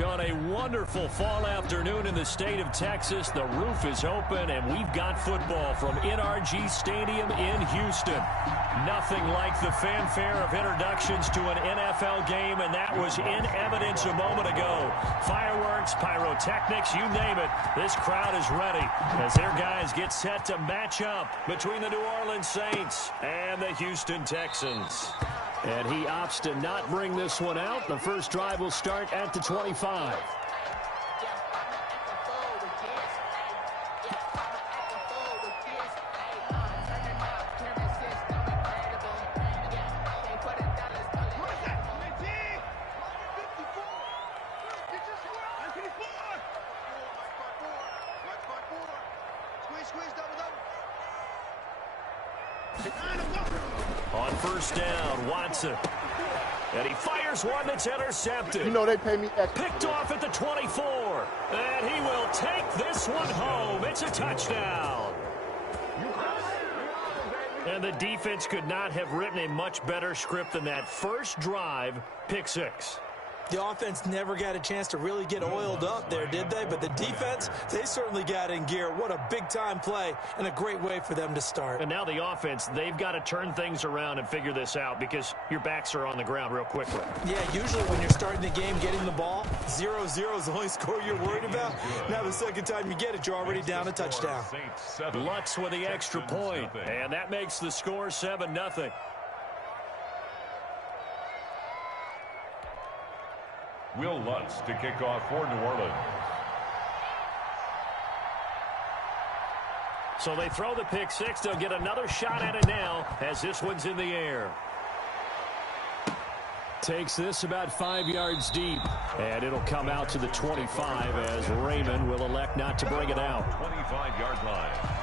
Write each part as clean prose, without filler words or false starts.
On a wonderful fall afternoon in the state of Texas, the roof is open, and we've got football from NRG Stadium in Houston. Nothing like the fanfare of introductions to an NFL game, and that was in evidence a moment ago. Fireworks, pyrotechnics, you name it. This crowd is ready as their guys get set to match up between the New Orleans Saints and the Houston Texans. And he opts to not bring this one out. The first drive will start at the 25. On first down, Watson. And he fires one that's intercepted. You know they pay me extra. Picked off at the 24. And he will take this one home. It's a touchdown. And the defense could not have written a much better script than that first drive, pick six. The offense never got a chance to really get oiled up there, did they? But the defense, they certainly got in gear. What a big-time play and a great way for them to start. And now the offense, they've got to turn things around and figure this out because your backs are on the ground real quickly. Yeah, usually when you're starting the game, getting the ball, 0-0 is the only score you're worried about. Now the second time you get it, you're already down a touchdown. Lutz with the extra point, and that makes the score 7-0. Will Lutz to kick off for New Orleans. So they throw the pick six. They'll get another shot at it now as this one's in the air. Takes this about 5 yards deep. And it'll come out to the 25 as Raymond will elect not to bring it out. 25-yard line.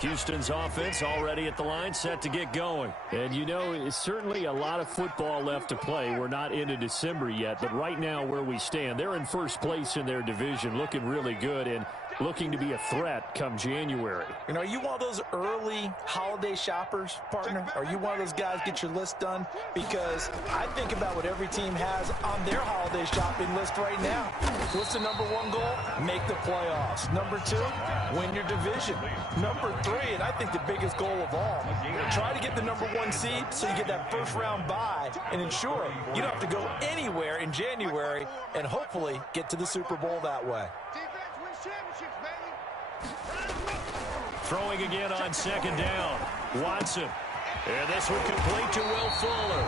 Houston's offense already at the line, set to get going. And, you know, it's certainly a lot of football left to play. We're not into December yet, but right now where we stand, they're in first place in their division, looking really good and looking to be a threat come January. You know, are you one of those early holiday shoppers, partner? Are you one of those guys get your list done? Because I think about what every team has on their holiday shopping list right now. What's the number one goal? Make the playoffs. Number two, win your division. Number three, and I think the biggest goal of all, try to get the number one seed so you get that first round bye and ensure you don't have to go anywhere in January and hopefully get to the Super Bowl that way. Throwing again on second down. Watson. And this one complete to Will Fuller.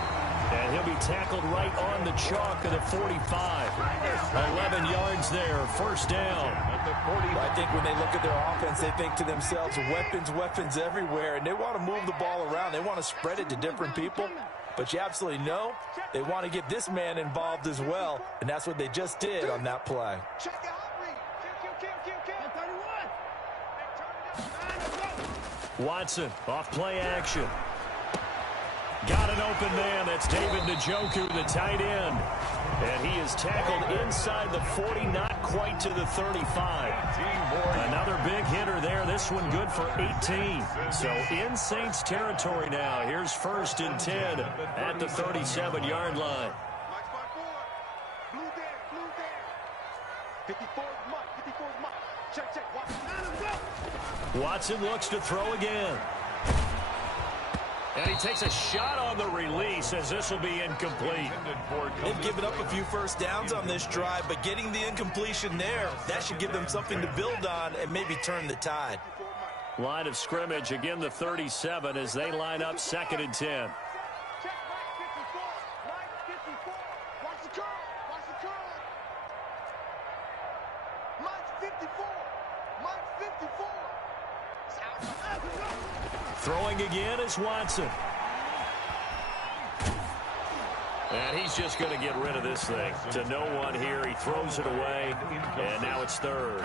And he'll be tackled right on the chalk of the 45. 11 yards there, first down. I think when they look at their offense, they think to themselves, weapons everywhere, and they want to move the ball around. They want to spread it to different people. But you absolutely know they want to get this man involved as well, and that's what they just did on that play. Watson off play action. Got an open man. That's David Njoku, the tight end. And he is tackled inside the 40, not quite to the 35. Another big hitter there. This one good for 18. So in Saints territory now. Here's first and 10 at the 37-yard line. Watson looks to throw again. And he takes a shot on the release as this will be incomplete. They've given up a few first downs on this drive, but getting the incompletion there, that should give them something to build on and maybe turn the tide. Line of scrimmage, again the 37 as they line up second and 10. Throwing again is Watson. And he's just going to get rid of this thing. To no one here. He throws it away. And now it's third.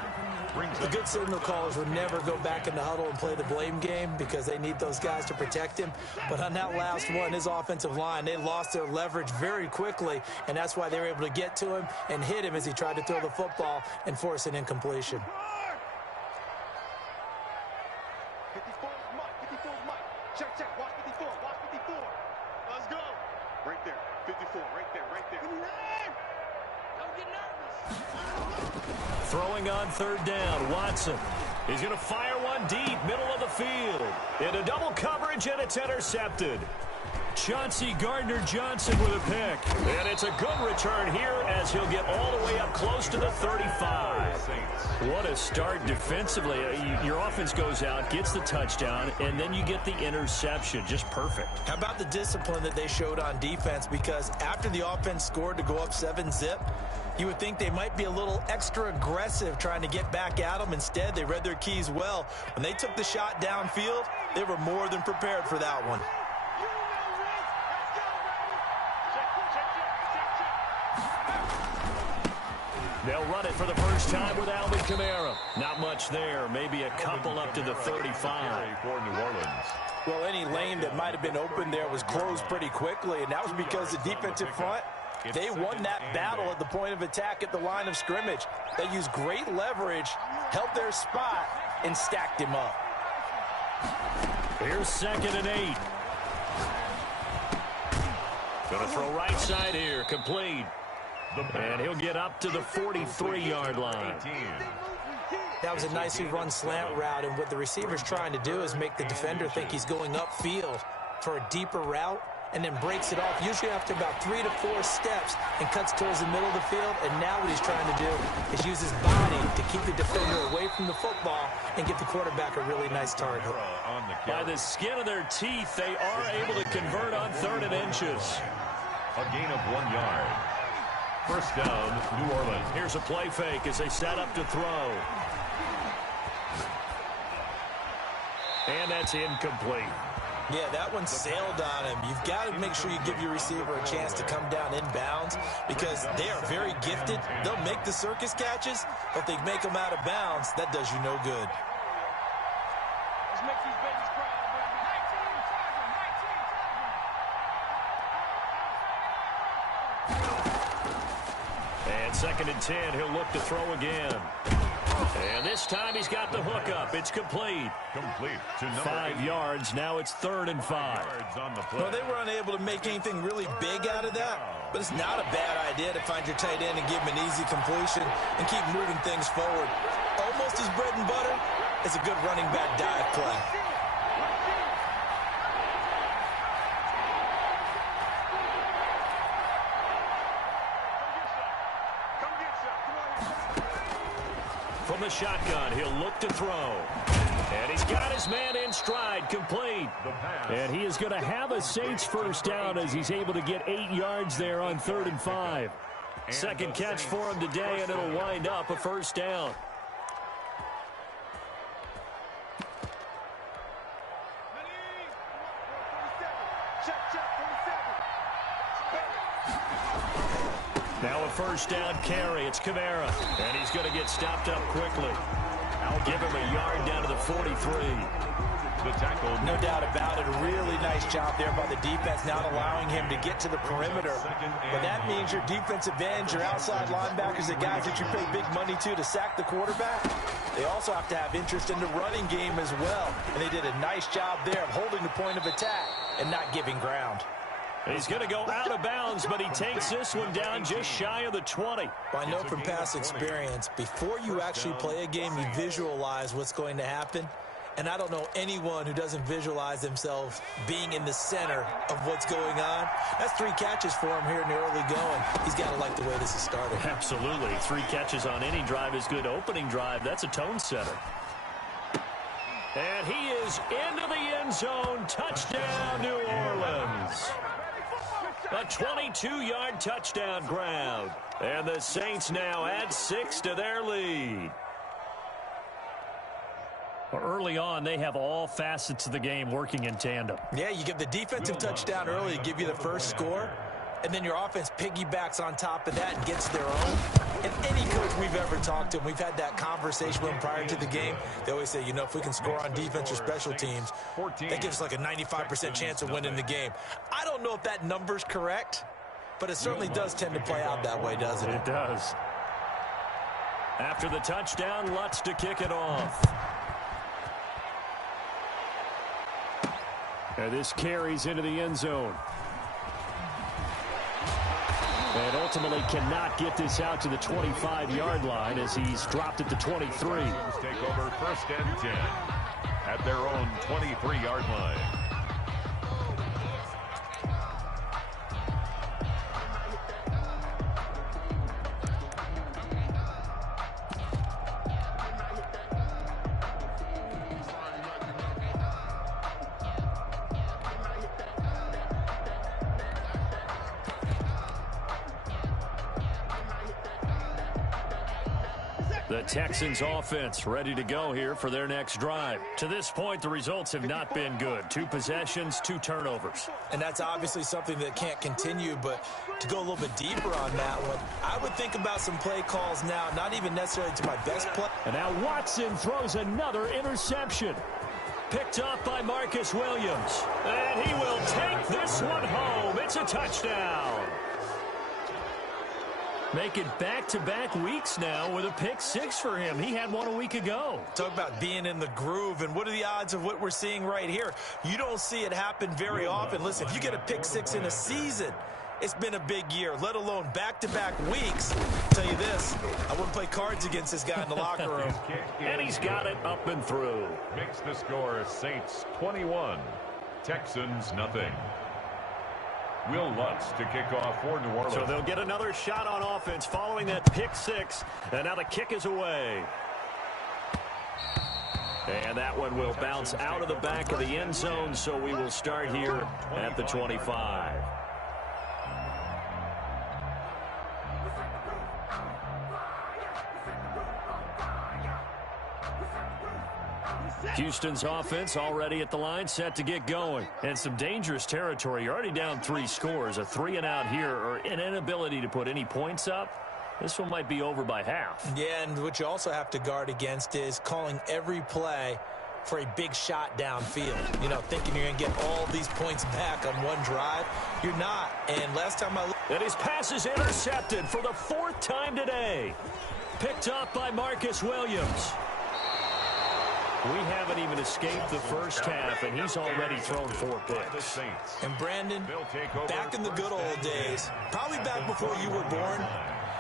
The good signal callers would never go back in the huddle and play the blame game because they need those guys to protect him. But on that last one, his offensive line, they lost their leverage very quickly. And that's why they were able to get to him and hit him as he tried to throw the football and force an incompletion. Check, watch 54, watch 54. Let's go. Right there. 54. Right there. Right there. Don't get nervous. Throwing on third down, Watson. He's going to fire one deep, middle of the field. Into double coverage, and it's intercepted. Chauncey Gardner-Johnson with a pick. And it's a good return here as he'll get all the way up close to the 35. What a start defensively. Your offense goes out, gets the touchdown, and then you get the interception. Just perfect. How about the discipline that they showed on defense? Because after the offense scored to go up 7-zip, you would think they might be a little extra aggressive trying to get back at them. Instead, they read their keys well. When they took the shot downfield, they were more than prepared for that one. They'll run it for the first time with Alvin Kamara. Not much there. Maybe a couple up to the 35. For New Orleans. Well, any lane that might have been open there was closed pretty quickly, and that was because the defensive front, they won that battle at the point of attack at the line of scrimmage. They used great leverage, held their spot, and stacked him up. Here's 2nd and 8. Going to throw right side here, complete. And he'll get up to the 43-yard line. That was a nicely run slant route, and what the receiver's trying to do is make the defender think he's going upfield for a deeper route, and then breaks it off, usually after about 3 to 4 steps, and cuts towards the middle of the field. And now what he's trying to do is use his body to keep the defender away from the football and give the quarterback a really nice target. By the skin of their teeth, they are able to convert on 3rd and inches. A gain of 1 yard. First down, New Orleans. Here's a play fake as they set up to throw. And that's incomplete. Yeah, that one sailed on him. You've got to make sure you give your receiver a chance to come down inbounds because they are very gifted. They'll make the circus catches, but if they make them out of bounds, that does you no good. Let's make these babies cry. And 2nd and 10, he'll look to throw again. And this time he's got the hook up. It's complete. Complete to number 5 8. yards. Now it's 3rd and 5. Yards on the play. Well, they were unable to make anything really big out of that, but it's not a bad idea to find your tight end and give him an easy completion and keep moving things forward. Almost as bread and butter as a good running back dive play. From the shotgun, he'll look to throw. And he's got his man in stride, complete. And he is going to have a Saints first down as he's able to get 8 yards there on 3rd and 5. Second catch for him today, and it'll wind up a first down. Now a first down carry. It's Kamara. And he's going to get stopped up quickly. I'll give him a yard down to the 43. The tackle. No doubt about it. A really nice job there by the defense, not allowing him to get to the perimeter. But that means your defensive ends, your outside linebackers, the guys that you pay big money to sack the quarterback, they also have to have interest in the running game as well. And they did a nice job there of holding the point of attack and not giving ground. He's going to go out of bounds, but he takes this one down just shy of the 20. I know from past experience, before you actually play a game, you visualize what's going to happen. And I don't know anyone who doesn't visualize themselves being in the center of what's going on. That's 3 catches for him here in the early going. He's got to like the way this is started. Absolutely. 3 catches on any drive is good. Opening drive, that's a tone setter. And he is into the end zone. Touchdown, New Orleans. A 22-yard touchdown ground. And the Saints now add 6 to their lead. Early on, they have all facets of the game working in tandem. Yeah, you give the defensive touchdown early to give you the first score, and then your offense piggybacks on top of that and gets their own. And any coach we've ever talked to, and we've had that conversation with them prior to the game, they always say, you know, if we can score on defense or special teams, that gives us like a 95% chance of winning the game. I don't know if that number's correct, but it certainly does tend to play out that way, doesn't it? It does. After the touchdown, Lutz to kick it off. And this carries into the end zone. And ultimately cannot get this out to the 25-yard line as he's dropped at the 23. Take over 1st and 10 at their own 23-yard line. The Texans offense ready to go here for their next drive. To this point, the results have not been good. 2 possessions, 2 turnovers. And that's obviously something that can't continue, but to go a little bit deeper on that one, I would think about some play calls now, not even necessarily to my best play. And now Watson throws another interception. Picked up by Marcus Williams. And he will take this one home. It's a touchdown. Make it back-to-back weeks now with a pick 6 for him. He had one a week ago. Talk about being in the groove, and what are the odds of what we're seeing right here? You don't see it happen very often. Listen, if you get a pick 6 in a season, it's been a big year, let alone back-to-back weeks. I'll tell you this, I wouldn't play cards against this guy in the locker room. And he's got it up and through. Makes the score Saints 21, Texans nothing. Will Lutz to kick off for New Orleans. So they'll get another shot on offense following that pick 6. And now the kick is away. And that one will bounce out of the back of the end zone, so we will start here at the 25. Houston's offense already at the line, set to get going. And some dangerous territory. You're already down 3 scores. A 3-and-out here, or an inability to put any points up. This one might be over by half. Yeah, and what you also have to guard against is calling every play for a big shot downfield. You know, thinking you're going to get all these points back on one drive. You're not. And last time I looked... And his pass is intercepted for the 4th time today. Picked up by Marcus Williams. We haven't even escaped the first half, and he's already thrown 4 picks. And Brandon, back in the good old days, probably back before you were born,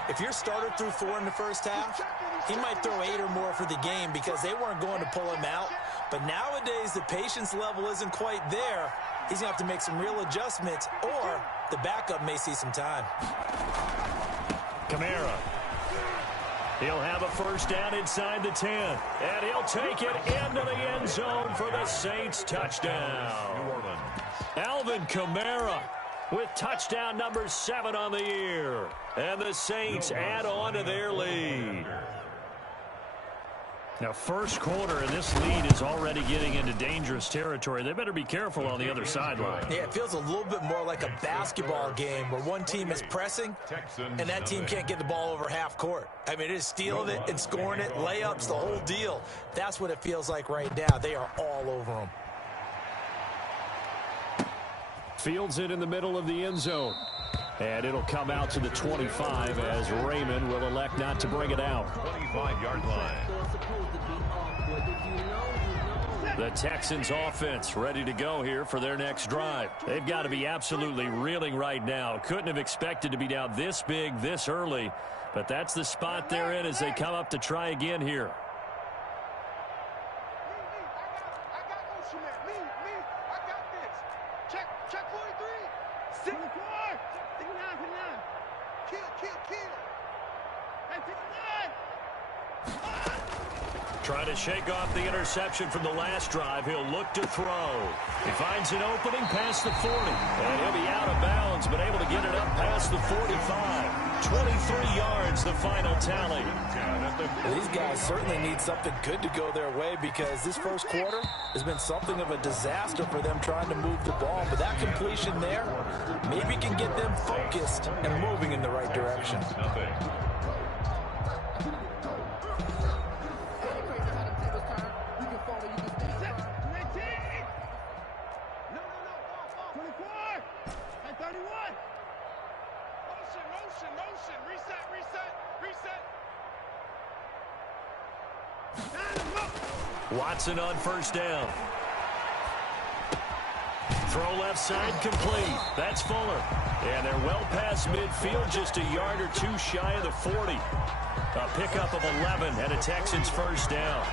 if your starter threw 4 in the first half, he might throw 8 or more for the game because they weren't going to pull him out. But nowadays, the patience level isn't quite there. He's going to have to make some real adjustments, or the backup may see some time. Kamara. He'll have a first down inside the 10. And he'll take it into the end zone for the Saints touchdown. New Orleans. Alvin Kamara with touchdown number 7 on the year. And the Saints add on to their lead. Now, first quarter, and this lead is already getting into dangerous territory. They better be careful on the other sideline. Yeah, it feels a little bit more like a basketball game where one team is pressing and that team can't get the ball over half court. I mean, it is stealing it and scoring it, layups, the whole deal. That's what it feels like right now. They are all over them. Fields it in the middle of the end zone. And it'll come out to the 25 as Raymond will elect not to bring it out. 25-yard line. The Texans offense ready to go here for their next drive. They've got to be absolutely reeling right now. Couldn't have expected to be down this big, this early. But that's the spot they're in as they come up to try again here. Trying to shake off the interception from the last drive. He'll look to throw. He finds an opening past the 40. And he'll be out of bounds, but able to get it up past the 45. 23 yards, the final tally. These guys certainly need something good to go their way because this first quarter has been something of a disaster for them trying to move the ball. But that completion there maybe can get them focused and moving in the right direction. Reset. Watson on first down. Throw left side complete. That's Fuller. And they're well past midfield, just a yard or two shy of the 40. A pickup of 11 and a Texans first down.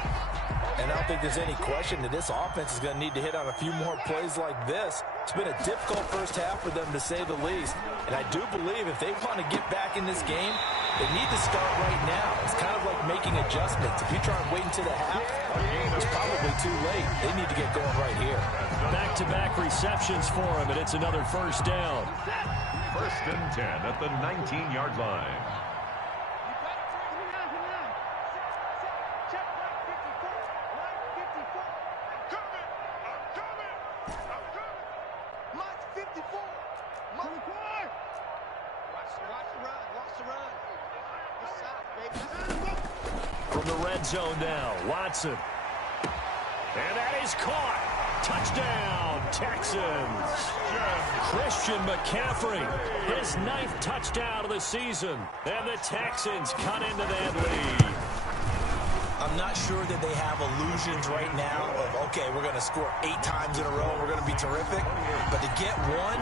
And I don't think there's any question that this offense is going to need to hit on a few more plays like this. It's been a difficult first half for them, to say the least. And I do believe if they want to get back in this game, they need to start right now. It's kind of like making adjustments. If you try and wait until the half, it's probably too late. They need to get going right here. Back-to-back receptions for him, and it's another first down. First and 10 at the 19-yard line. From the red zone now, Watson. And that is caught. Touchdown, Texans. Christian McCaffrey, his 9th touchdown of the season. And the Texans cut into that lead. I'm not sure that they have illusions right now of, okay, we're going to score 8 times in a row and we're going to be terrific. But to get one,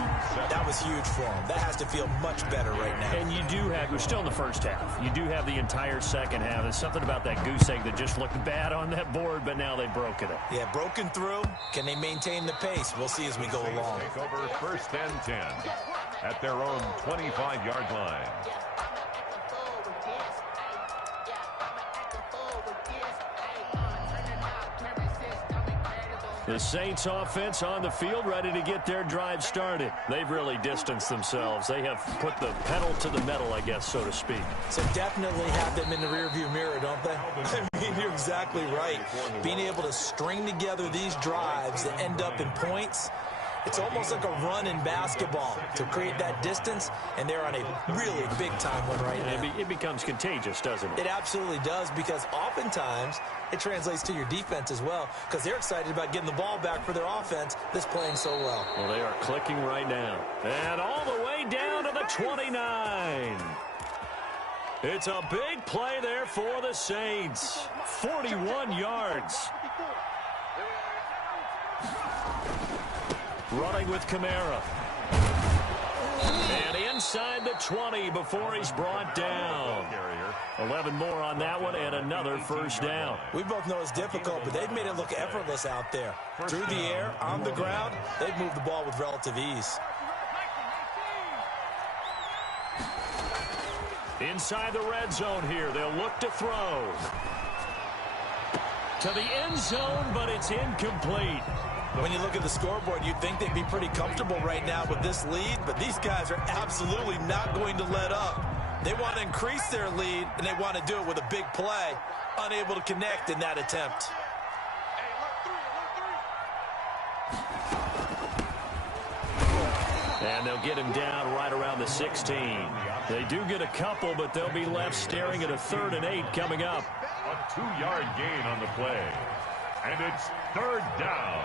that was huge for them. That has to feel much better right now. And you do have, we're still in the first half. You do have the entire second half. There's something about that goose egg that just looked bad on that board, but now they've broken it. Yeah, broken through. Can they maintain the pace? We'll see as we go along. Take over first and 10 at their own 25-yard line. The Saints offense on the field, ready to get their drive started. They've really distanced themselves. They have put the pedal to the metal, I guess, so to speak. So definitely have them in the rearview mirror, don't they? I mean, you're exactly right. Being able to string together these drives that end up in points, it's almost like a run in basketball to create that distance, and they're on a really big-time one right now. It becomes contagious, doesn't it? It absolutely does, because oftentimes it translates to your defense as well, because they're excited about getting the ball back for their offense that's playing so well. Well, they are clicking right now. And all the way down to the 29. It's a big play there for the Saints. 41 yards. Running with Kamara. And inside the 20 before he's brought down. 11 more on that one and another first down. We both know it's difficult, but they've made it look effortless out there. Through the air, on the ground, they've moved the ball with relative ease. Inside the red zone here, they'll look to throw. To the end zone, but it's incomplete. When you look at the scoreboard, you'd think they'd be pretty comfortable right now with this lead, but these guys are absolutely not going to let up. They want to increase their lead, and they want to do it with a big play. Unable to connect in that attempt. And they'll get him down right around the 16. They do get a couple, but they'll be left staring at a 3rd and 8 coming up. A 2-yard gain on the play. And it's 3rd down.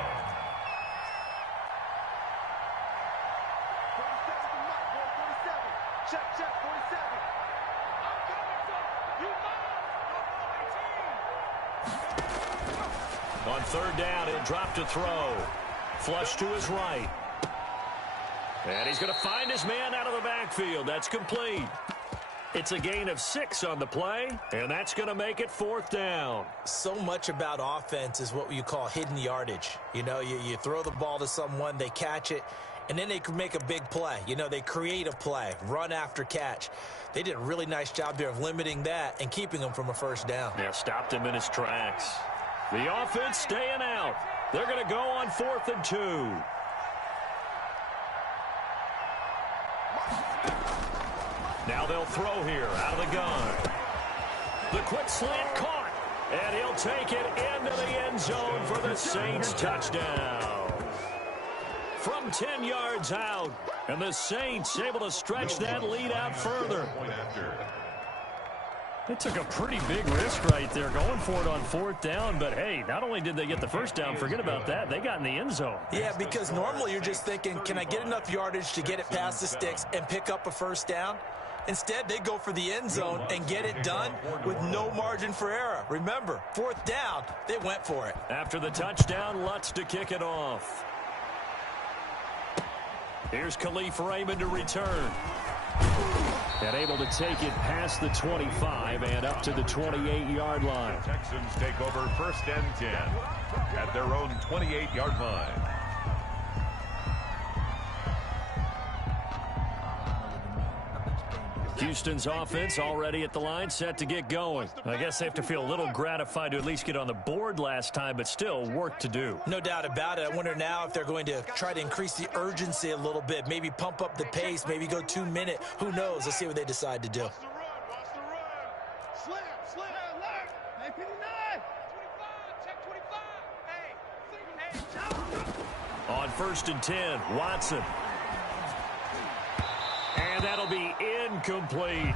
On 3rd down, he'll drop to throw. Flush to his right. And he's going to find his man out of the backfield. That's complete. It's a gain of 6 on the play, and that's going to make it 4th down. So much about offense is what you call hidden yardage. You know, you throw the ball to someone, they catch it, and then they can make a big play. You know, they create a play, run after catch. They did a really nice job there of limiting that and keeping him from a first down. Yeah, stopped him in his tracks. The offense staying out. They're going to go on 4th and 2. Now they'll throw here out of the gun. The quick slant caught. And he'll take it into the end zone for the Saints touchdown. From 10 yards out. And the Saints able to stretch that lead out further. They took a pretty big risk right there going for it on 4th down. But, hey, not only did they get the first down, forget about that, they got in the end zone. Yeah, because normally you're just thinking, can I get enough yardage to get it past the sticks and pick up a first down? Instead, they go for the end zone and get it done with no margin for error. Remember, 4th down, they went for it. After the touchdown, Lutz to kick it off. Here's Khalif Raymond to return. And able to take it past the 25 and up to the 28-yard line. The Texans take over 1st and 10 at their own 28-yard line. Houston's offense already at the line, set to get going. I guess they have to feel a little gratified to at least get on the board last time, but still work to do. No doubt about it. I wonder now if they're going to try to increase the urgency a little bit, maybe pump up the pace, maybe go 2-minute. Who knows? Let's see what they decide to do. On 1st and 10, Watson. And that'll be incomplete.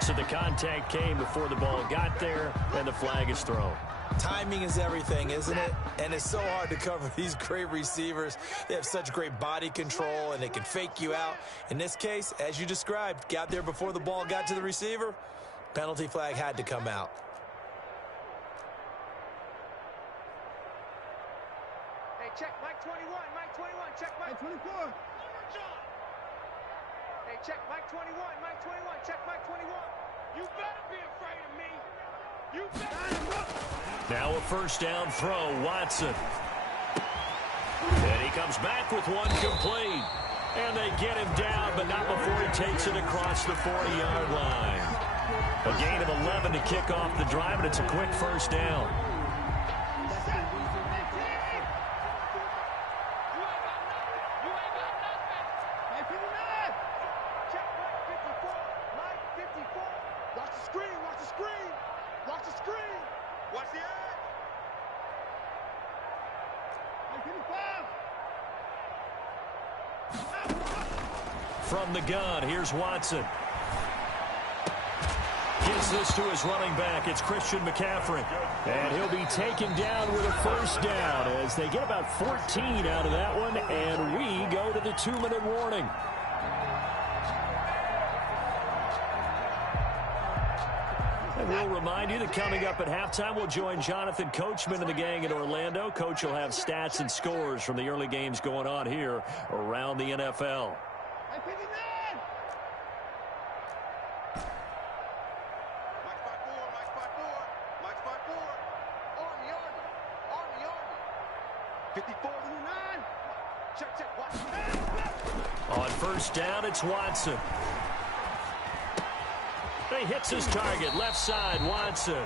So the contact came before the ball got there, and the flag is thrown. Timing is everything, isn't it? And it's so hard to cover these great receivers. They have such great body control, and they can fake you out. In this case, as you described, got there before the ball got to the receiver. Penalty flag had to come out. Hey, check Mike 21, Mike 21, check Mike 24. Hey, check Mike 21, Mike 21, check Mike 21. You better be afraid of me. You better. Now a 1st down throw, Watson. And he comes back with one complete. And they get him down, but not before he takes it across the 40-yard line. A gain of 11 to kick off the drive, and it's a quick 1st down. From the gun, here's Watson. Gives this to his running back. It's Christian McCaffrey. And he'll be taken down with a 1st down as they get about 14 out of that one, and we go to the 2-minute warning. And we'll remind you that coming up at halftime, we'll join Jonathan Coachman and the gang in Orlando. Coach will have stats and scores from the early games going on here around the NFL. On 1st down, it's Watson. He hits his target, left side, Watson.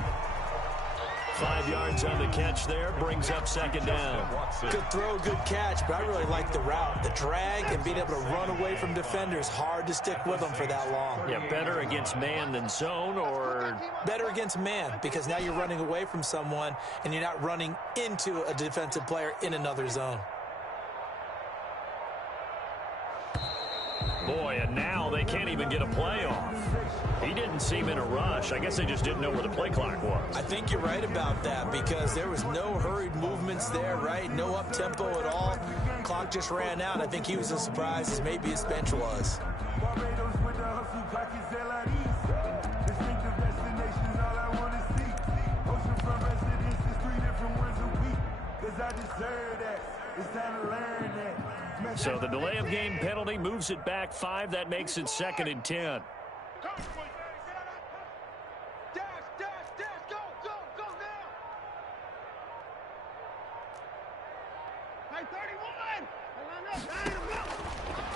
5 yards on the catch there, brings up 2nd down. Good throw, good catch, but I really like the route. The drag and being able to run away from defenders, hard to stick with them for that long. Yeah, better against man than zone, or? Better against man, because now you're running away from someone and you're not running into a defensive player in another zone. Boy, and now they can't even get a play off. He didn't seem in a rush. I guess they just didn't know where the play clock was. I think you're right about that because there was no hurried movements there, right? No up-tempo at all. Clock just ran out. I think he was as surprised as maybe his bench was. So the delay of game penalty moves it back 5. That makes it 2nd and 10.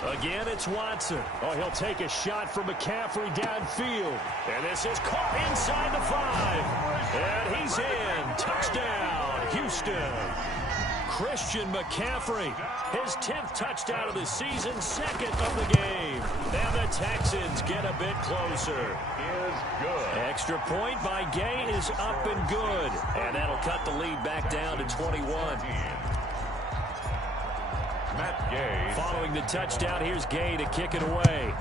Again, it's Watson. Oh, he'll take a shot from McCaffrey downfield. And this is caught inside the 5. And he's in. Touchdown, Houston. Christian McCaffrey, his 10th touchdown of the season, 2nd of the game. And the Texans get a bit closer. Extra point by Gay is up and good. And that'll cut the lead back down to 21. Matt Gay. Following the touchdown, here's Gay to kick it away.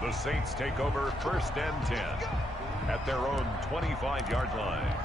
The Saints take over 1st and 10 at their own 25-yard line.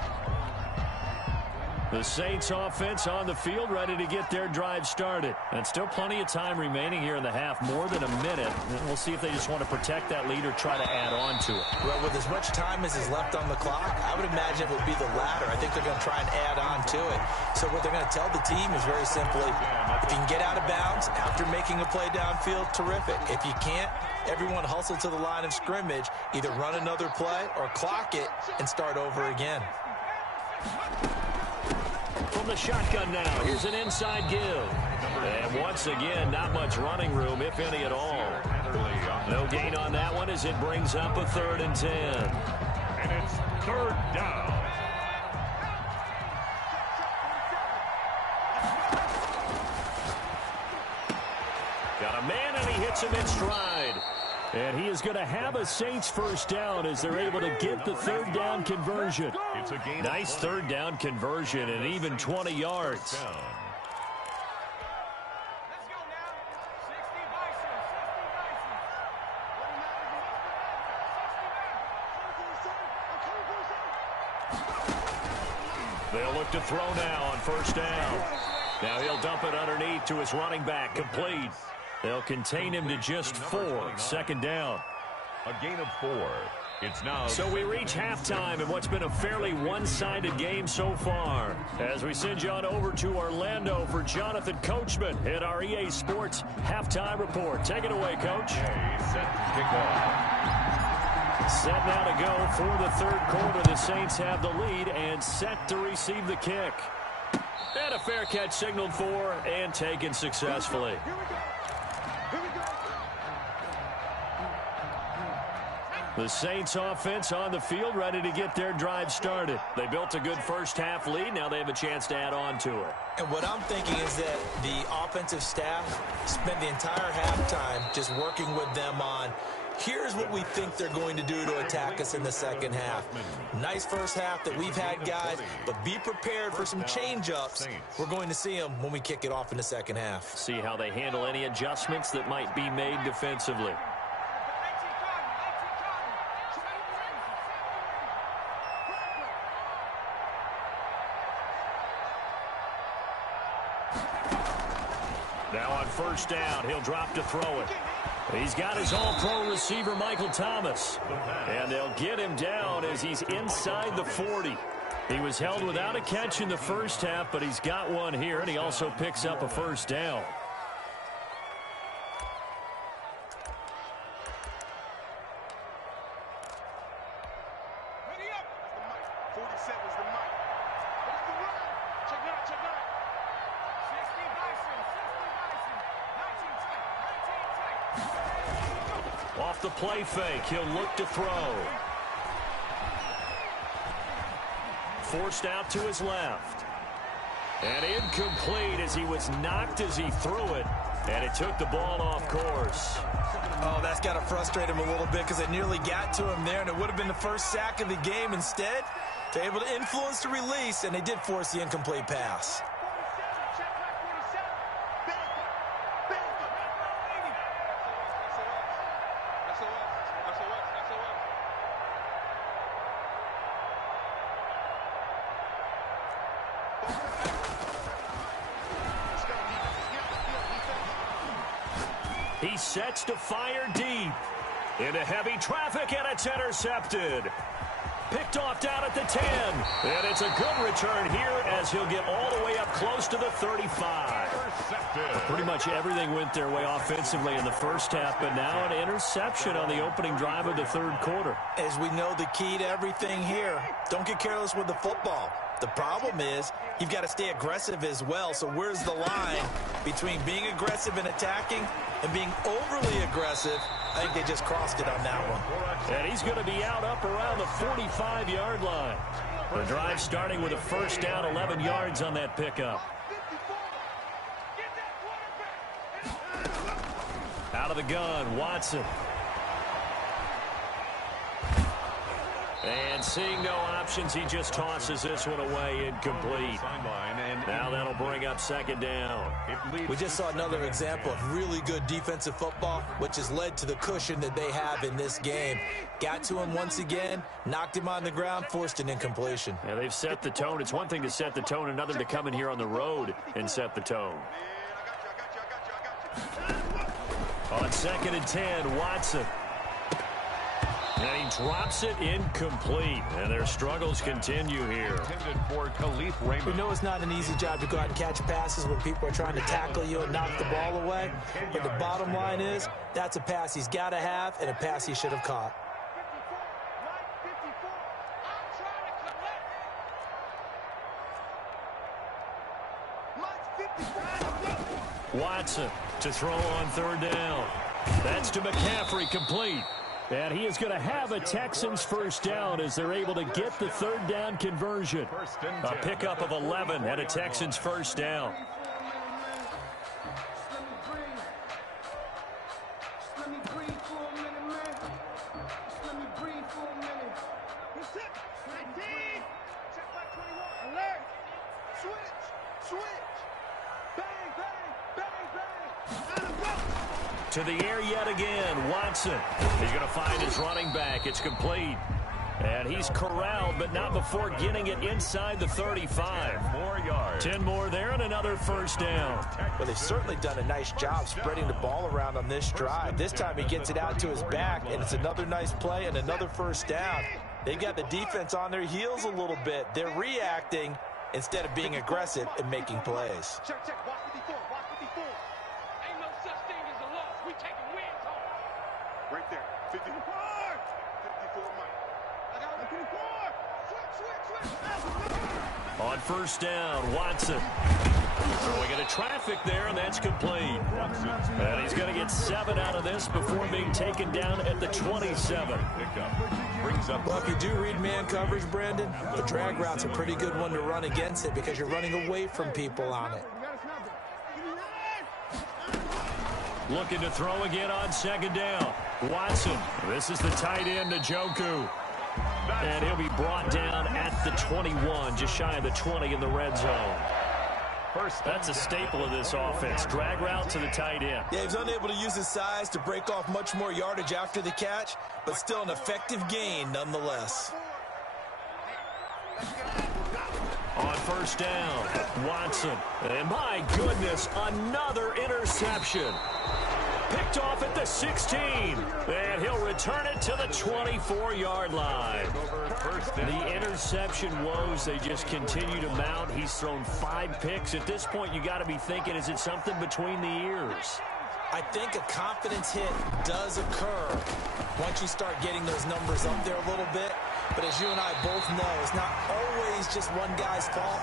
The Saints offense on the field, ready to get their drive started. And still plenty of time remaining here in the half, more than a minute. And we'll see if they just want to protect that lead or try to add on to it. Well, with as much time as is left on the clock, I would imagine it would be the latter. I think they're going to try and add on to it. So what they're going to tell the team is very simply, if you can get out of bounds after making a play downfield, terrific. If you can't, everyone hustle to the line of scrimmage, either run another play or clock it and start over again. From the shotgun now, here's an inside give. And once again, not much running room, if any at all. No gain on that one as it brings up a 3rd and 10. And it's 3rd down. Got a man, and he hits him in stride. And he is going to have a Saints first down as they're able to get the 3rd down conversion. Nice 3rd down conversion and even 20 yards. They'll look to throw now on 1st down. Now he'll dump it underneath to his running back, complete. They'll contain him to just 4. 2nd down. A gain of 4. It's now. So we reach halftime in what's been a fairly one-sided game so far. As we send you on over to Orlando for Jonathan Coachman in our EA Sports Halftime Report. Take it away, Coach. Set to kick off. Set now to go for the 3rd quarter. The Saints have the lead and set to receive the kick. And a fair catch signaled for and taken successfully. The Saints offense on the field, ready to get their drive started. They built a good first half lead. Now they have a chance to add on to it. And what I'm thinking is that the offensive staff spent the entire halftime just working with them on, here's what we think they're going to do to attack us in the second half. Nice first half that we've had, guys, but be prepared for some change-ups. We're going to see them when we kick it off in the second half. See how they handle any adjustments that might be made defensively. Now on 1st down, he'll drop to throw it. He's got his all-pro receiver, Michael Thomas. And they'll get him down as he's inside the 40. He was held without a catch in the first half, but he's got one here, and he also picks up a 1st down. Ready up. 47's the mic. What's the run? Check it out, check it out. 60 Bison, 19 Off the play fake, he'll look to throw. Forced out to his left. And incomplete as he was knocked as he threw it. And it took the ball off course. Oh, that's got to frustrate him a little bit because it nearly got to him there, and it would have been the first sack of the game. Instead, they're able to influence the release, and they did force the incomplete pass. He sets to fire deep. Into heavy traffic, and it's intercepted. Picked off down at the 10. And it's a good return here as he'll get all the way up close to the 35. Pretty much everything went their way offensively in the first half, but now an interception on the opening drive of the 3rd quarter. As we know, the key to everything here, don't get careless with the football. The problem is you've got to stay aggressive as well. So where's the line between being aggressive and attacking and being overly aggressive? I think they just crossed it on that one. And he's going to be out up around the 45-yard line. The drive starting with a 1st down, 11 yards on that pickup. Out of the gun, Watson. And seeing no options, he just tosses this one away incomplete. Now that'll bring up second down. We just saw another example of really good defensive football, which has led to the cushion that they have in this game. Got to him once again, knocked him on the ground, forced an incompletion. Yeah, they've set the tone. It's one thing to set the tone, another to come in here on the road and set the tone. On 2nd and 10, Watson. And he drops it incomplete. And their struggles continue here. We know it's not an easy job to go out and catch passes when people are trying to tackle you and knock the ball away. But the bottom line is, that's a pass he's got to have and a pass he should have caught. Watson to throw on 3rd down. That's to McCaffrey, complete. And he is going to have a Texans first down as they're able to get the 3rd down conversion. A pickup of 11 and a Texans first down. To the air yet again, Watson. He's going to find his running back. It's complete. And he's corralled, but not before getting it inside the 35. 10 more yards. 10 more there and another first down. Well, they've certainly done a nice job spreading the ball around on this drive. This time he gets it out to his back, and it's another nice play and another first down. They've got the defense on their heels a little bit. They're reacting instead of being aggressive and making plays. Check, check. Watch 54. Watch 54. Ain't no such thing as a loss. We taking wins home. Right there. 54. 54, Mike. I got 54. Switch. On first down, Watson. Throwing into traffic there, and that's complete. And he's going to get 7 out of this before being taken down at the 27. Well, if you do read man coverage, Brandon, the drag route's a pretty good one to run against it because you're running away from people on it. Looking to throw again on 2nd down. Watson. This is the tight end, Njoku. And he'll be brought down at the 21, just shy of the 20 in the red zone. That's a staple of this offense. Drag route to the tight end. Yeah, he's unable to use his size to break off much more yardage after the catch, but still an effective gain nonetheless. On first down, Watson. And my goodness, another interception. Picked off at the 16. And he'll return it to the 24-yard line. The interception woes, they just continue to mount. He's thrown 5 picks. At this point, you got to be thinking, is it something between the ears? I think a confidence hit does occur once you start getting those numbers up there a little bit. But as you and I both know, it's not always just one guy's fault.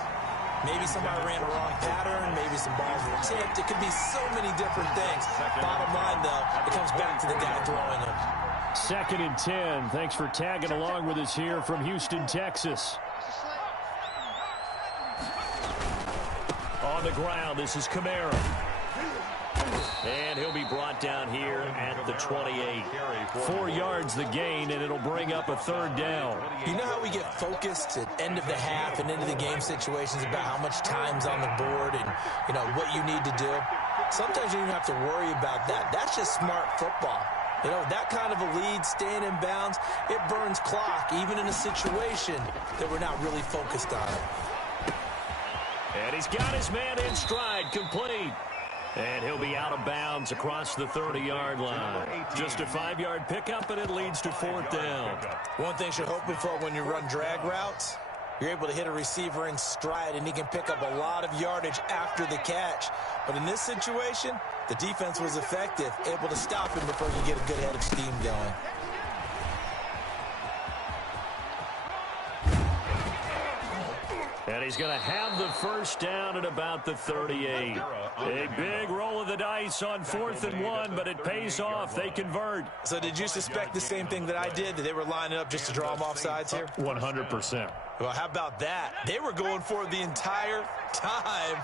Maybe somebody ran a wrong pattern. Maybe some balls were tipped. It could be so many different things. Bottom line, though, it comes back to the guy throwing them. 2nd and 10. Thanks for tagging along with us here from Houston, Texas. On the ground, this is Kamara. And he'll be brought down here at the 28. 4 yards the gain, and it'll bring up a 3rd down. You know how we get focused at end of the half and into the game situations about how much time's on the board and, you know, what you need to do? Sometimes you don't have to worry about that. That's just smart football. You know, that kind of a lead, staying in bounds, it burns clock, even in a situation that we're not really focused on it. And he's got his man in stride, complete. And he'll be out of bounds across the 30-yard line. Just a 5-yard pickup, and it leads to 4th down. One thing you're hoping for when you run drag routes, you're able to hit a receiver in stride, and he can pick up a lot of yardage after the catch. But in this situation, the defense was effective, able to stop him before you get a good head of steam going. And he's going to have the first down at about the 38. A big roll of the dice on 4th and 1, but it pays off. They convert. So did you suspect the same thing that I did, that they were lining up just to draw them off sides here? 100%. Well, how about that? They were going for it the entire time.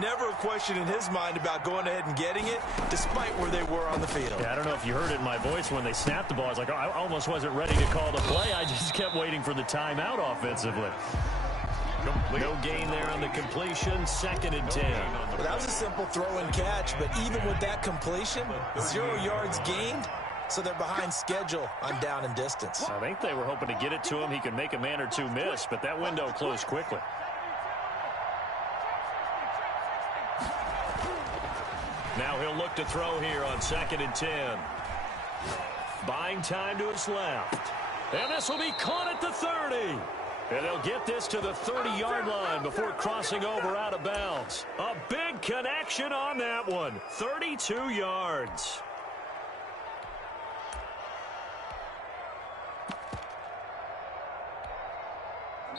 Never a question in his mind about going ahead and getting it, despite where they were on the field. Yeah, I don't know if you heard it in my voice when they snapped the ball. I was like, oh, I almost wasn't ready to call the play. I just kept waiting for the timeout offensively. No gain there on the completion. 2nd and 10. Well, that was a simple throw and catch, but even with that completion, 0 yards gained, so they're behind schedule on down and distance. I think they were hoping to get it to him. He could make a man or two miss, but that window closed quickly. Now he'll look to throw here on 2nd and 10. Buying time to his left. And this will be caught at the 30. And they'll get this to the 30-yard line before crossing over out of bounds. A big connection on that one. 32 yards.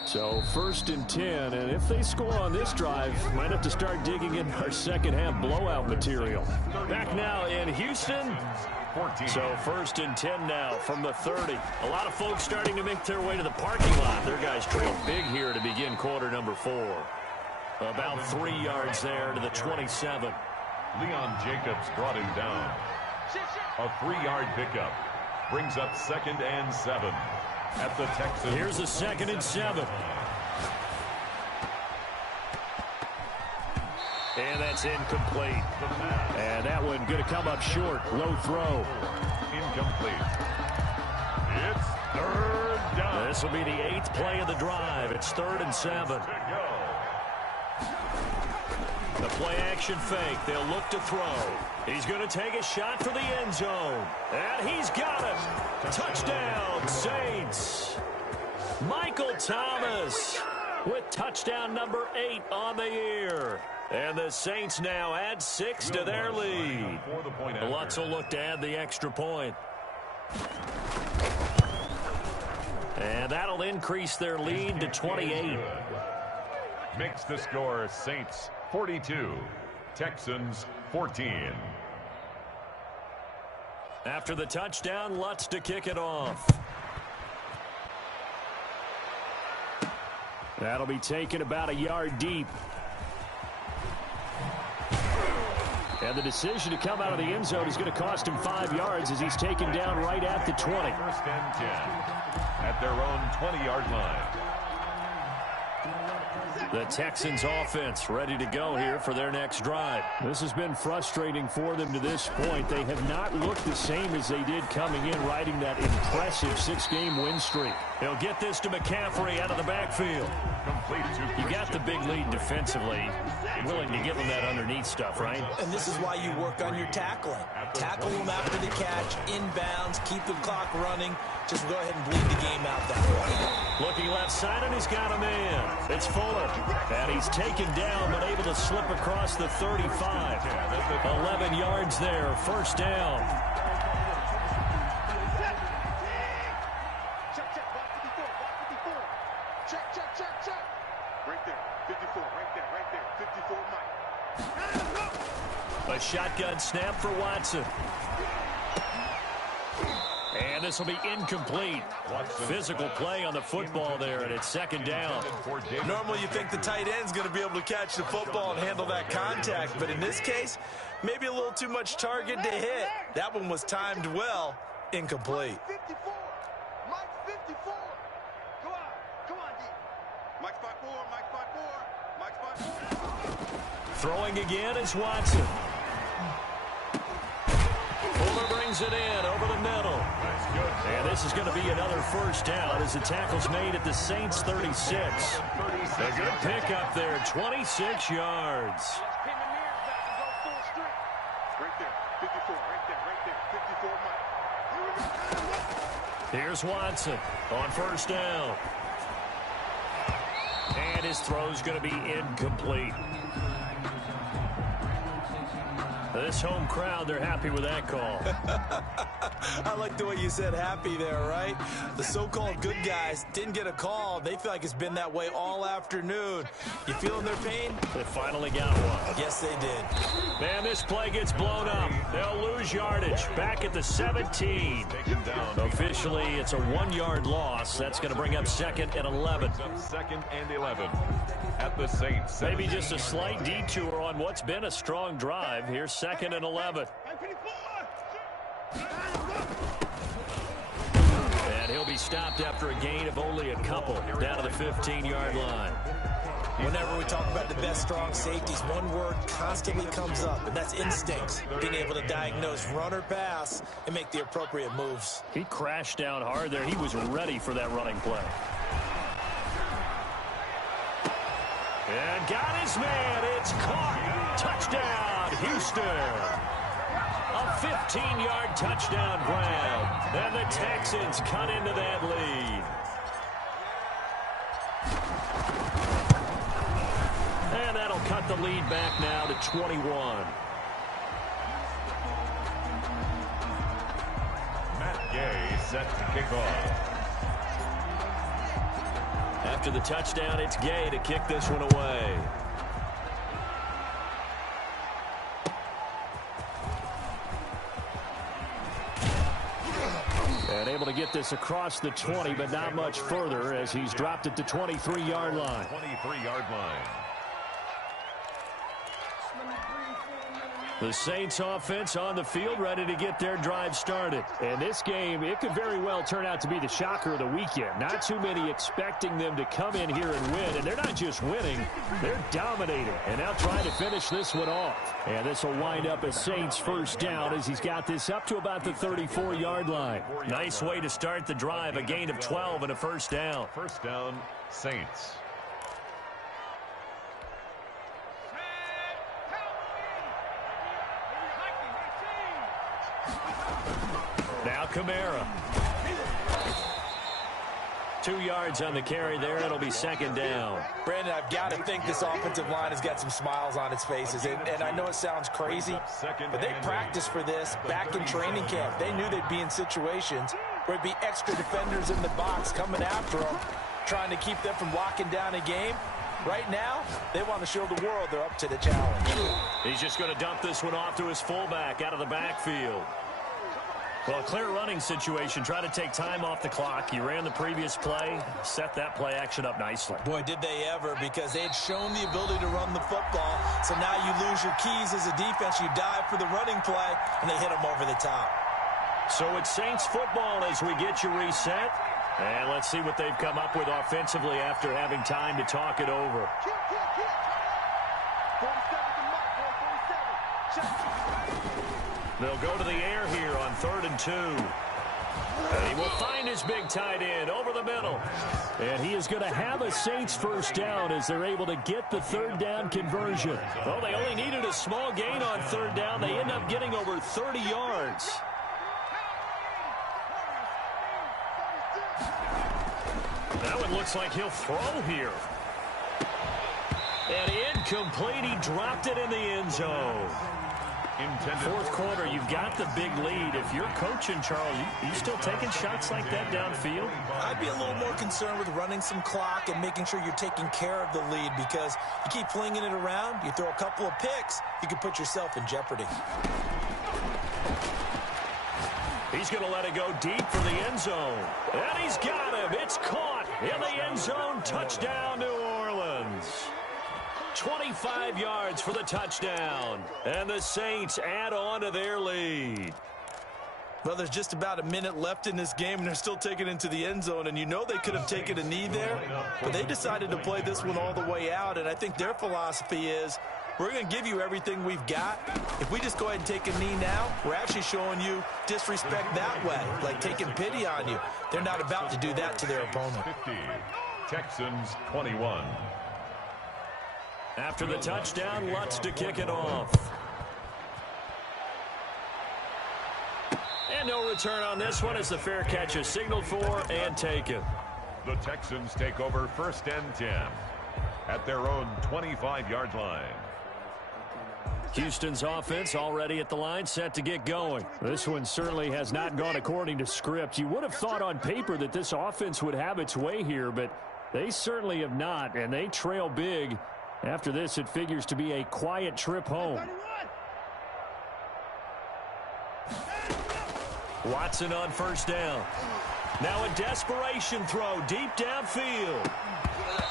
So 1st and 10, and if they score on this drive, might have to start digging in our second-half blowout material. Back now in Houston. So 1st and 10 now from the 30. A lot of folks starting to make their way to the parking lot. Their guys trail big here to begin quarter number 4. About 3 yards there to the 27. Leon Jacobs brought him down. A 3-yard pickup brings up 2nd and 7 at the Texans. Here's a 2nd and 7. And that's incomplete. And that one going to come up short. Low throw. Incomplete. It's 3rd down. This will be the 8th play of the drive. It's 3rd and 7. The play action fake. They'll look to throw. He's going to take a shot for the end zone. And he's got it. Touchdown, Saints. Michael Thomas with touchdown number 8 on the year. And the Saints now add 6 to their lead. Lutz will look to add the extra point. And that'll increase their lead to 28. Makes the score Saints 42, Texans 14. After the touchdown, Lutz to kick it off. That'll be taken about a yard deep. And the decision to come out of the end zone is going to cost him 5 yards as he's taken down right at the 20. 1st and 10 at their own 20-yard line. The Texans offense ready to go here for their next drive. This has been frustrating for them to this point. They have not looked the same as they did coming in, riding that impressive 6-game win streak. They'll get this to McCaffrey out of the backfield. You got the big lead defensively. Willing to give them that underneath stuff, right? And this is why you work on your tackling. Tackle them after the catch, inbounds, keep the clock running. Just go ahead and bleed the game out that way. Looking left side, and he's got a man. It's Fuller. And he's taken down, but able to slip across the 35. 11 yards there, 1st down. Check. Right there, 54, right there, 54, Mike. A shotgun snap for Watson. And this will be incomplete. Physical play on the football there, and it's 2nd down. Normally you think the tight end's going to be able to catch the football and handle that contact, but in this case, maybe a little too much target to hit. That one was timed well, incomplete. 54, Mike 54. Come on, D. Mike 5-4, Mike 5-4. Throwing again is Watson. Fuller brings it in over the middle. And this is going to be another 1st down as the tackle's made at the Saints 36. A good pickup there, 26 yards. Right there, 54, right there, 54, Mike. Here's Watson on 1st down. And his throw's going to be incomplete. This home crowd, they're happy with that call. I like the way you said happy there, right? The so-called good guys didn't get a call. They feel like it's been that way all afternoon. You feeling their pain? They finally got one. Yes, they did. Man, this play gets blown up. They'll lose yardage. Back at the 17. Officially, it's a 1-yard loss. That's going to bring up 2nd and 11. 2nd and 11 at the Saints. Maybe just a slight detour on what's been a strong drive. Here's 2nd and 11. And he'll be stopped after a gain of only a couple down to the 15-yard line. Whenever we talk about the best strong safeties, one word constantly comes up, and that's instincts. Being able to diagnose run or pass and make the appropriate moves. He crashed down hard there. He was ready for that running play. And got his man. It's caught. Touchdown, Houston. A 15-yard touchdown grab. And the Texans cut into that lead. And that'll cut the lead back now to 21. Matt Gay set to kick off. After the touchdown, it's Gay to kick this one away. And able to get this across the 20, but not much further as he's dropped it to 23-yard line. 23-yard line. The Saints offense on the field ready to get their drive started. And this game, it could very well turn out to be the shocker of the weekend. Not too many expecting them to come in here and win. And they're not just winning, they're dominating. And now trying to finish this one off. And this will wind up a Saints first down as he's got this up to about the 34-yard line. Nice way to start the drive, a gain of 12 and a first down. First down, Saints. Now Kamara. 2 yards on the carry there. It'll be 2nd down. Brandon, I've got to think this offensive line has got some smiles on its faces. And I know it sounds crazy, but they practiced for this back in training camp. They knew they'd be in situations where it'd be extra defenders in the box coming after them, trying to keep them from locking down a game. Right now, they want to show the world they're up to the challenge. He's just going to dump this one off to his fullback out of the backfield. Well, a clear running situation. Try to take time off the clock. You ran the previous play, set that play action up nicely. Boy, did they ever, because they had shown the ability to run the football. So now you lose your keys as a defense. You dive for the running play, and they hit them over the top. So it's Saints football as we get you reset. And let's see what they've come up with offensively after having time to talk it over. They'll go to the air here on 3rd and 2. And he will find his big tight end over the middle. And he is going to have a Saints first down as they're able to get the 3rd down conversion. Well, they only needed a small gain on 3rd down. They end up getting over 30 yards. That one looks like he'll throw here. And incomplete. He dropped it in the end zone. Fourth quarter, you've got the big lead. If you're coaching, Charles, you still taking shots like that downfield? I'd be a little more concerned with running some clock and making sure you're taking care of the lead, because you keep flinging it around, you throw a couple of picks, you can put yourself in jeopardy. He's going to let it go deep for the end zone. And he's got him. It's caught in the end zone. Touchdown, New Orleans. 25 yards for the touchdown. And the Saints add on to their lead. Well, there's just about a minute left in this game, and they're still taking it into the end zone. And you know they could have taken a knee there, but they decided to play this one all the way out. And I think their philosophy is, we're going to give you everything we've got. If we just go ahead and take a knee now, we're actually showing you disrespect that way, like taking pity on you. They're not about to do that to their opponent. 50, Texans 21. After the touchdown, Lutz to kick it off. And no return on this one as the fair catch is signaled for and taken. The Texans take over 1st and 10 at their own 25-yard line. Houston's offense already at the line, set to get going. This one certainly has not gone according to script. You would have thought on paper that this offense would have its way here, but they certainly have not, and they trail big. After this, it figures to be a quiet trip home. Watson on first down. Now a desperation throw deep downfield.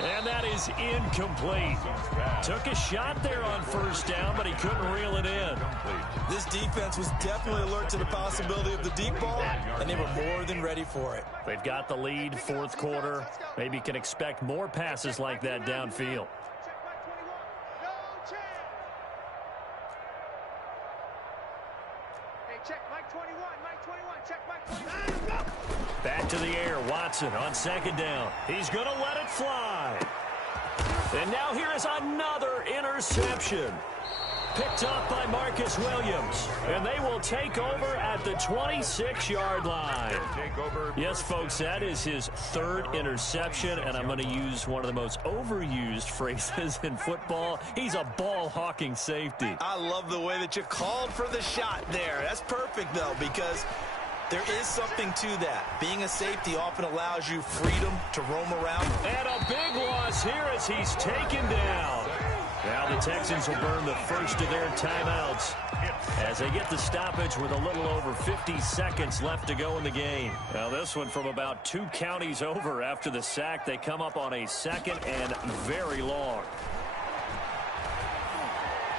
And that is incomplete. Took a shot there on first down, but he couldn't reel it in. This defense was definitely alert to the possibility of the deep ball, and they were more than ready for it. They've got the lead, fourth quarter. Maybe can expect more passes like that downfield. Back to the air, Watson on second down. He's going to let it fly. And now here is another interception. Picked up by Marcus Williams. And they will take over at the 26-yard line. Yes, folks, that is his third interception. And I'm going to use one of the most overused phrases in football. He's a ball-hawking safety. I love the way that you called for the shot there. That's perfect, though, because there is something to that. Being a safety often allows you freedom to roam around. And a big loss here as he's taken down. Now the Texans will burn the first of their timeouts as they get the stoppage with a little over 50 seconds left to go in the game. Now this one from about 2 counties over after the sack. They come up on a second and very long.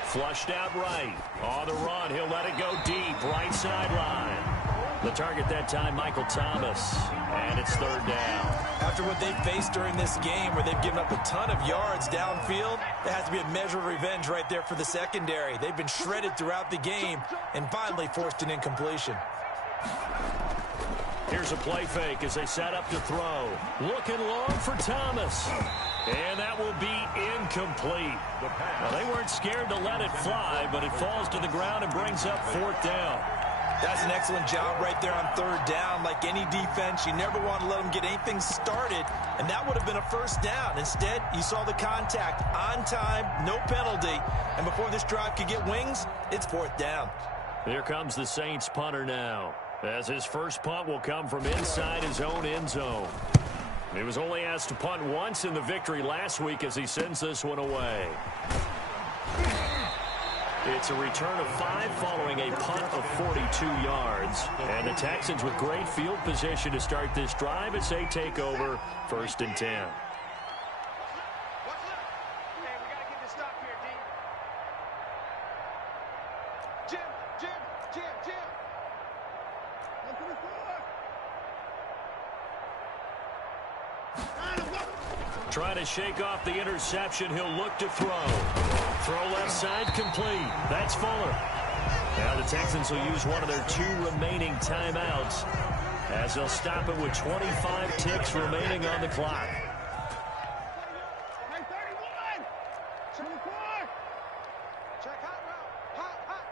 Flushed out right. On the run, he'll let it go deep. Right sideline. The target that time, Michael Thomas. And it's third down. After what they've faced during this game where they've given up a ton of yards downfield, there has to be a measure of revenge right there for the secondary. They've been shredded throughout the game and finally forced an incompletion. Here's a play fake as they set up to throw. Looking long for Thomas. And that will be incomplete. Well, they weren't scared to let it fly, but it falls to the ground and brings up fourth down. That's an excellent job right there on third down. Like any defense, you never want to let them get anything started, and that would have been a first down. Instead, you saw the contact on time, no penalty, and before this drive could get wings, it's fourth down. Here comes the Saints punter now, as his first punt will come from inside his own end zone. He was only asked to punt once in the victory last week as he sends this one away. It's a return of 5 following a punt of 42 yards. And the Texans with great field position to start this drive as they take over first and 10. Hey, we got to get this stop here, D. Jim. Come to the floor. Trying to shake off the interception. He'll look to throw. Throw left side complete. That's Fuller. Now the Texans will use one of their 2 remaining timeouts as they'll stop it with 25 ticks remaining on the clock. Hey, 31. 24. Check hot route. Hot.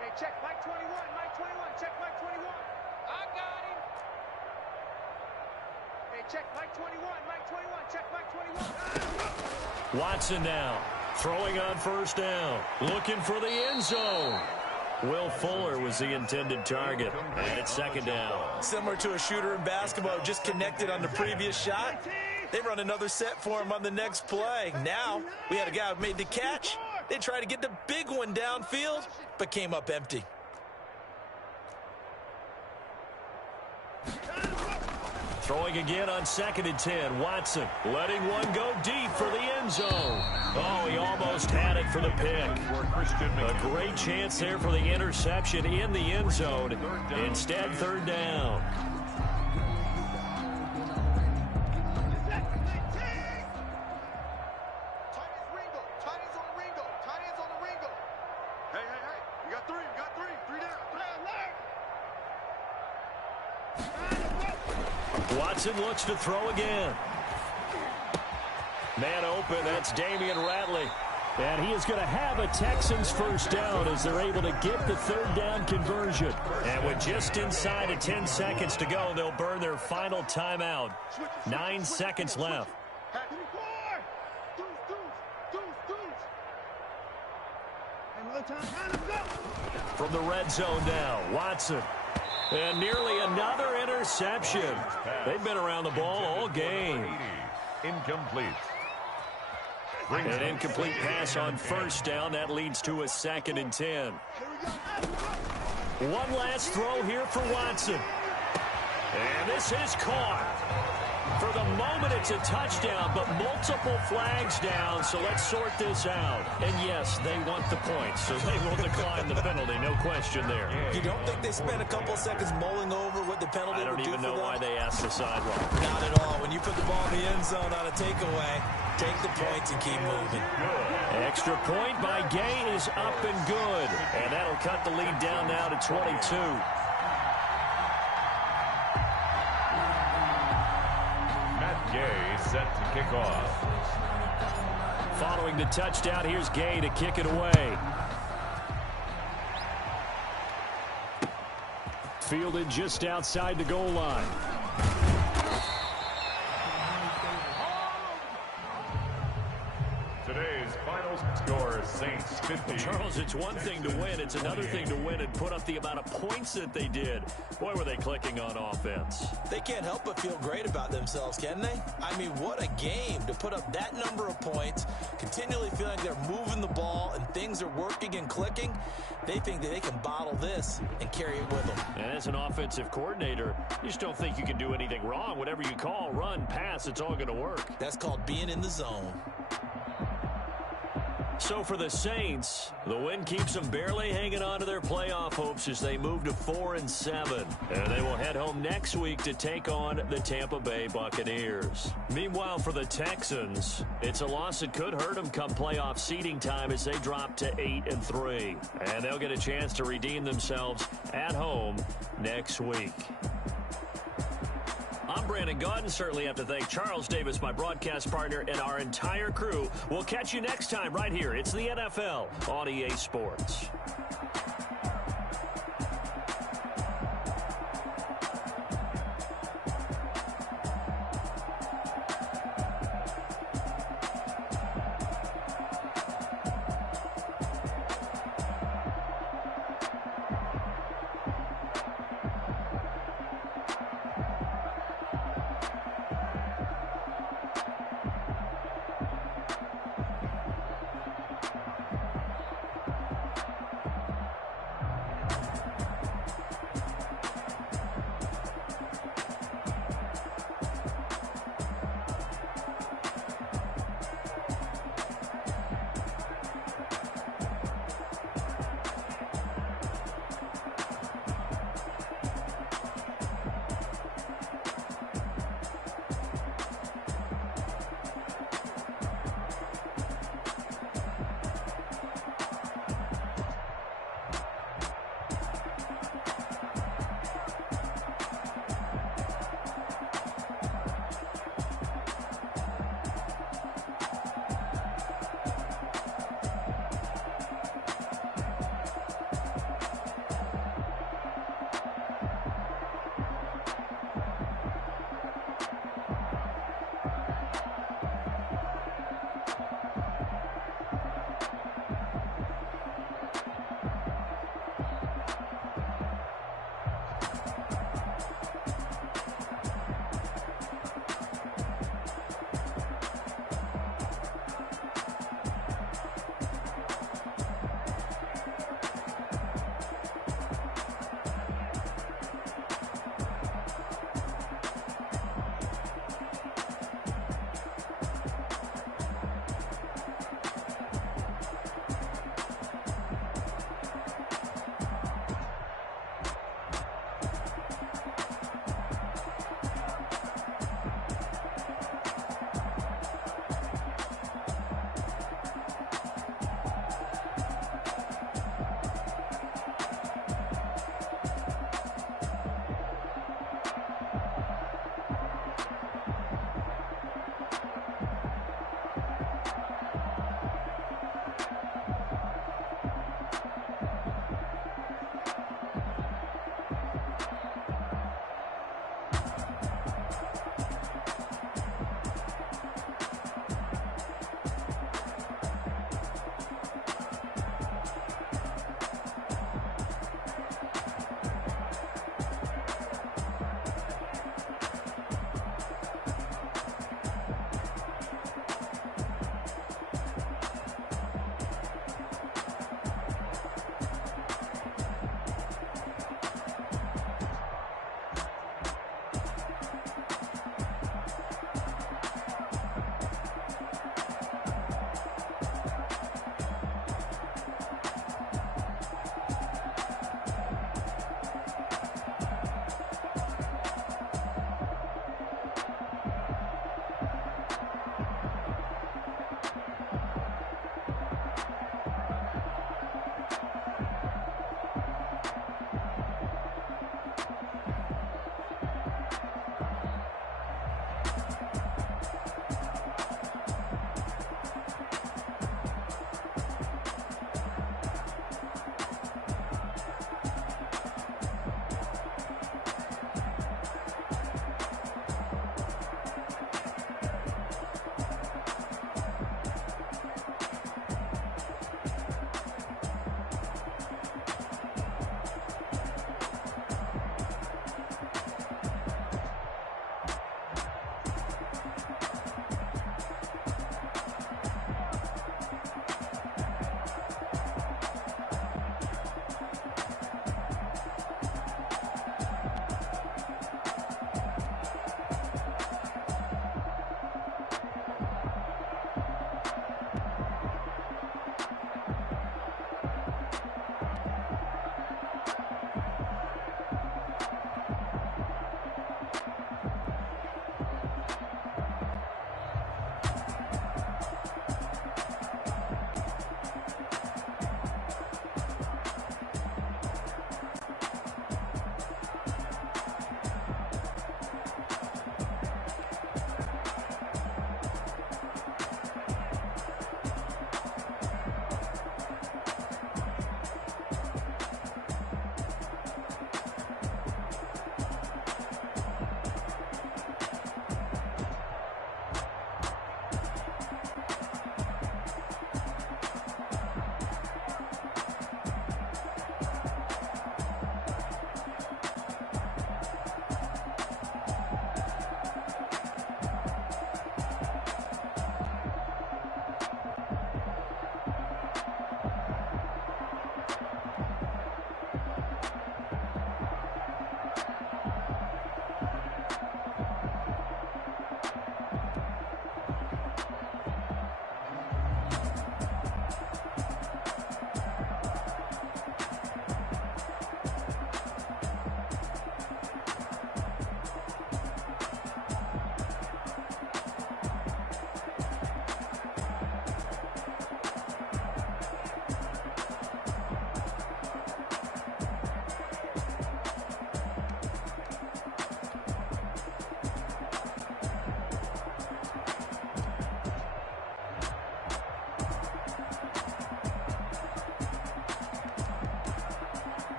Hey, check Mike 21. Check Mike 21. I got him. Hey, check Mike 21. Check Mike 21. Watson now. Throwing on first down. Looking for the end zone. Will Fuller was the intended target. And it's second down. Similar to a shooter in basketball who just connected on the previous shot. They run another set for him on the next play. Now, we had a guy who made the catch. They tried to get the big one downfield, but came up empty. Throwing again on second and 10. Watson letting one go deep for the end zone. Oh, he almost had it for the pick. A great chance there for the interception in the end zone. Instead, third down. Hey. You got 3. Three down. Watson looks to throw again. Man open, that's Damian Ratley. And he is going to have a Texans first down as they're able to get the third down conversion. And with just inside of 10 seconds to go, they'll burn their final timeout. 9 seconds left. From the red zone now, Watson. And nearly another interception. They've been around the ball all game. Incomplete. An incomplete pass on first down. That leads to a 2nd and 10. One last throw here for Watson. And this is caught. For the moment, it's a touchdown, but multiple flags down, so let's sort this out. And yes, they want the points, so they will decline the penalty, no question there. You don't think they spent a couple seconds mulling over what the penalty would do for them? I don't even know why they asked the sideline. Not at all. When you put the ball in the end zone on a takeaway, take the points and keep moving. Extra point by Gay is up and good. And that'll cut the lead down now to 22. Gay set to kick off. Following the touchdown, here's Gay to kick it away. Fielded just outside the goal line. Today's final score, Saints 50. Charles, it's one thing to win. It's another thing to win and put up the amount of points that they did. Boy, were they clicking on offense. They can't help but feel great about themselves, can they? I mean, what a game to put up that number of points, continually feeling like they're moving the ball and things are working and clicking. They think that they can bottle this and carry it with them. And as an offensive coordinator, you just don't think you can do anything wrong. Whatever you call, run, pass, it's all going to work. That's called being in the zone. So for the Saints, the win keeps them barely hanging on to their playoff hopes as they move to 4-7. And they will head home next week to take on the Tampa Bay Buccaneers. Meanwhile, for the Texans, it's a loss that could hurt them come playoff seeding time as they drop to 8-3. And they'll get a chance to redeem themselves at home next week. I'm Brandon Gaudin. Certainly have to thank Charles Davis, my broadcast partner, and our entire crew. We'll catch you next time right here. It's the NFL on EA Sports.